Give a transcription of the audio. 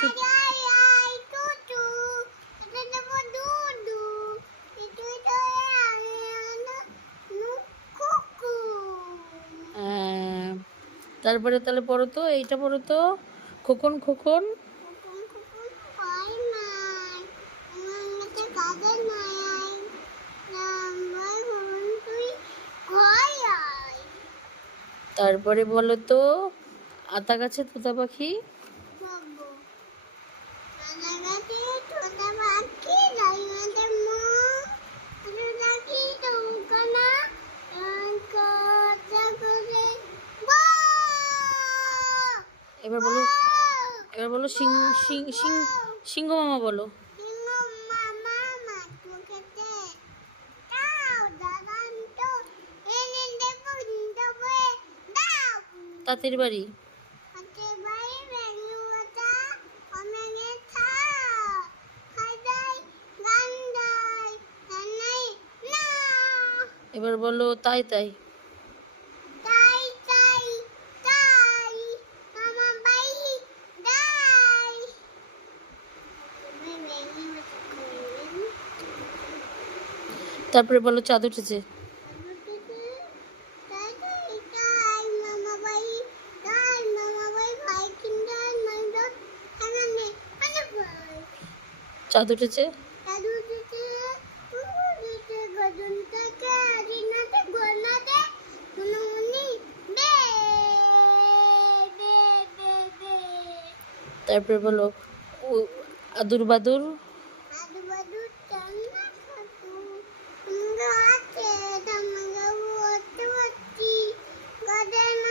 তো তারপরে তাহলে পড়ো তো, এইটা পড়ো তো, খোকন খোকন। তারপরে বলো তো, আতা গাছে তোতা পাখি। এবার বলো, এবার বলো সিং সিং সিং সিংহ মামা বলো। তাঁতের বাড়ি। এবার বলো তাই তাই। তারপরে বলো চাঁদ উঠেছে। চাঁদ উঠেছে। তারপরে বলো আদুর বাদুর।